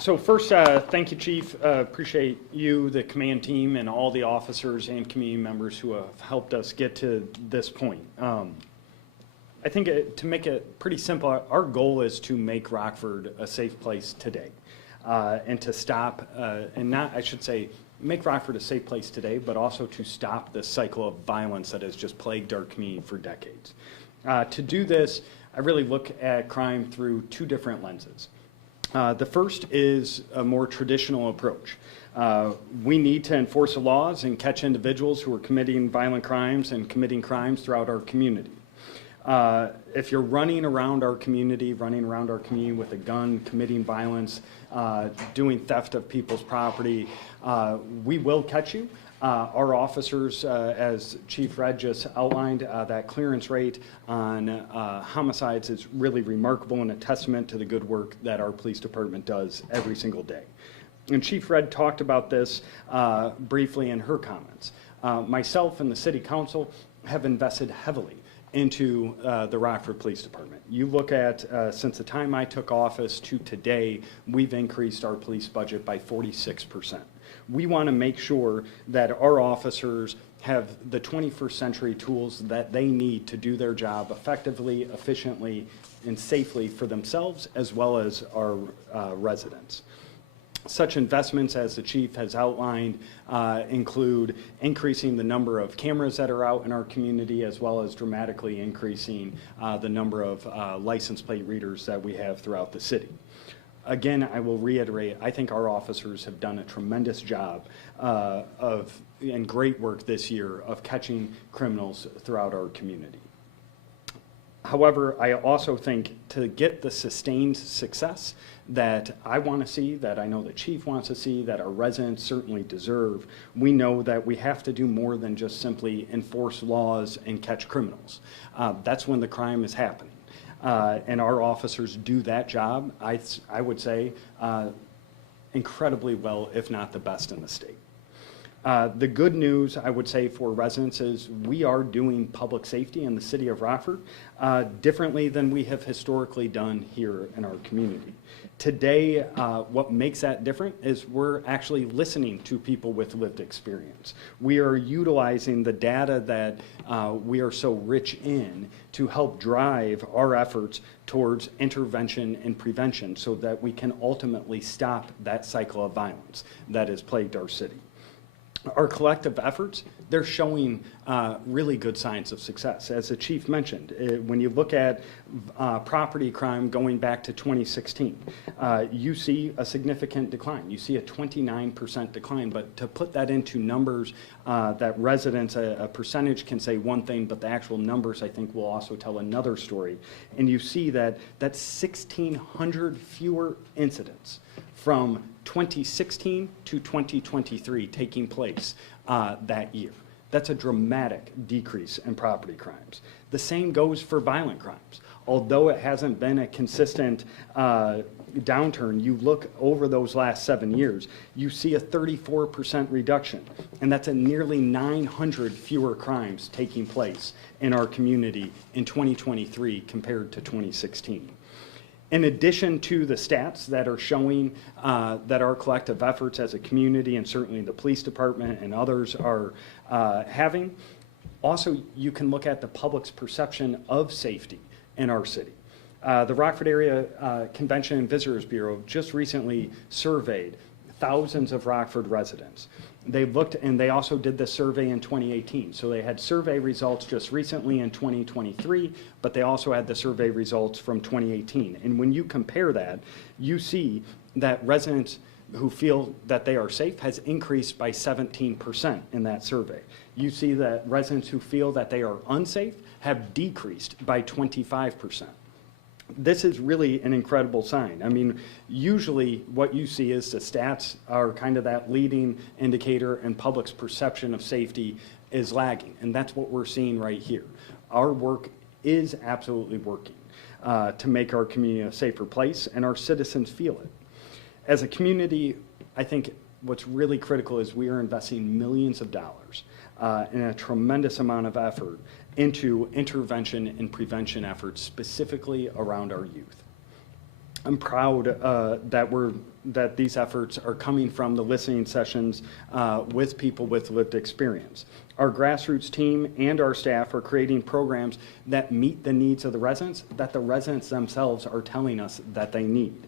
So first, thank you, Chief. Appreciate you, the command team, and all the officers and community members who have helped us get to this point. I think to make it pretty simple, our goal is to make Rockford a safe place today, and to stop, I should say, make Rockford a safe place today, but also to stop the cycle of violence that has just plagued our community for decades. To do this, I really look at crime through two different lenses. The first is a more traditional approach. We need to enforce the laws and catch individuals who are committing violent crimes and committing crimes throughout our community. If you're running around our community with a gun, committing violence, doing theft of people's property, we will catch you. Our officers, as Chief Red just outlined, that clearance rate on homicides is really remarkable and a testament to the good work that our police department does every single day. And Chief Red talked about this briefly in her comments. Myself and the City Council have invested heavily into the Rockford Police Department. You look at, since the time I took office to today, we've increased our police budget by 46%. We want to make sure that our officers have the 21st century tools that they need to do their job effectively, efficiently, and safely for themselves as well as our residents. Such investments, as the Chief has outlined, include increasing the number of cameras that are out in our community, as well as dramatically increasing the number of license plate readers that we have throughout the city. Again, I will reiterate, I think our officers have done a tremendous job and great work this year of catching criminals throughout our community. However, I also think to get the sustained success that I want to see, that I know the Chief wants to see, that our residents certainly deserve, we know that we have to do more than just simply enforce laws and catch criminals. That's when the crime is happening. And our officers do that job, I would say, incredibly well, if not the best in the state. The good news, I would say, for residents is we are doing public safety in the city of Rockford differently than we have historically done here in our community. Today, what makes that different is we're actually listening to people with lived experience. We are utilizing the data that we are so rich in to help drive our efforts towards intervention and prevention so that we can ultimately stop that cycle of violence that has plagued our city. Our collective efforts, they're showing really good signs of success. As the Chief mentioned, when you look at property crime going back to 2016, you see a significant decline. You see a 29% decline, but to put that into numbers that residents, a percentage can say one thing, but the actual numbers I think will also tell another story. And you see that that's 1,600 fewer incidents from 2016 to 2023 taking place that year. That's a dramatic decrease in property crimes. The same goes for violent crimes. Although it hasn't been a consistent downturn, you look over those last 7 years, you see a 34% reduction, and that's a nearly 900 fewer crimes taking place in our community in 2023 compared to 2016. In addition to the stats that are showing that our collective efforts as a community and certainly the police department and others are having, also you can look at the public's perception of safety in our city. The Rockford Area Convention and Visitors Bureau just recently surveyed thousands of Rockford residents. They looked, and they also did this survey in 2018. So they had survey results just recently in 2023, but they also had the survey results from 2018. And when you compare that, you see that residents who feel that they are safe has increased by 17% in that survey. You see that residents who feel that they are unsafe have decreased by 25%. This is really an incredible sign. I mean, usually what you see is the stats are kind of that leading indicator and public's perception of safety is lagging. And that's what we're seeing right here. Our work is absolutely working to make our community a safer place, and our citizens feel it. As a community, I think what's really critical is we are investing millions of dollars and a tremendous amount of effort into intervention and prevention efforts specifically around our youth. I'm proud that these efforts are coming from the listening sessions with people with lived experience. Our grassroots team and our staff are creating programs that meet the needs of the residents that the residents themselves are telling us that they need.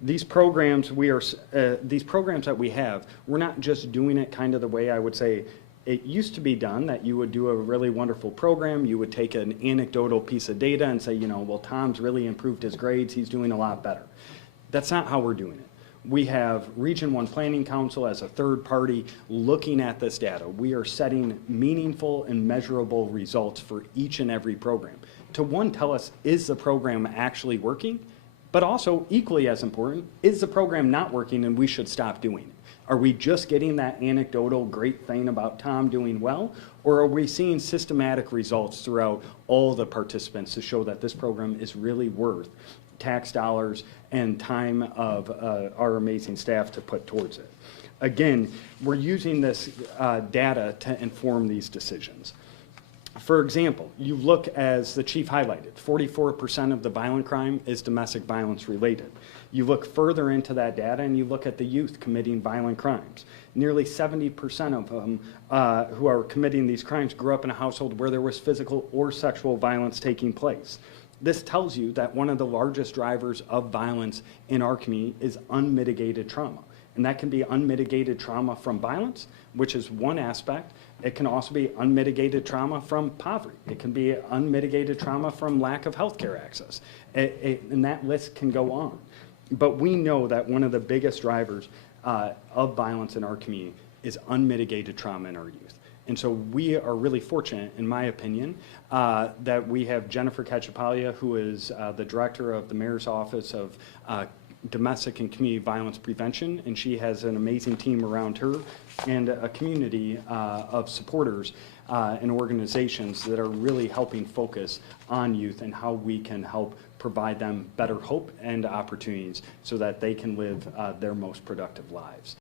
These programs that we have, we're not just doing it kind of the way I would say it used to be done, that you would do a really wonderful program, you would take an anecdotal piece of data and say, you know, well, Tom's really improved his grades, he's doing a lot better. That's not how we're doing it. We have Region 1 Planning Council as a third party looking at this data. We are setting meaningful and measurable results for each and every program. To one, tell us, is the program actually working? But also, equally as important, is the program not working and we should stop doing it? Are we just getting that anecdotal great thing about Tom doing well? Or are we seeing systematic results throughout all the participants to show that this program is really worth tax dollars and time of our amazing staff to put towards it? Again, we're using this data to inform these decisions. For example, you look, as the chief highlighted, 44% of the violent crime is domestic violence related. You look further into that data and you look at the youth committing violent crimes. Nearly 70% of them who are committing these crimes grew up in a household where there was physical or sexual violence taking place. This tells you that one of the largest drivers of violence in our community is unmitigated trauma. And that can be unmitigated trauma from violence, which is one aspect. It can also be unmitigated trauma from poverty. It can be unmitigated trauma from lack of healthcare access. And that list can go on. But we know that one of the biggest drivers of violence in our community is unmitigated trauma in our youth. And so we are really fortunate, in my opinion, that we have Jennifer Cacciapaglia, who is the director of the Mayor's Office of Domestic and Community Violence Prevention, and she has an amazing team around her and a community of supporters and organizations that are really helping focus on youth and how we can help provide them better hope and opportunities so that they can live their most productive lives.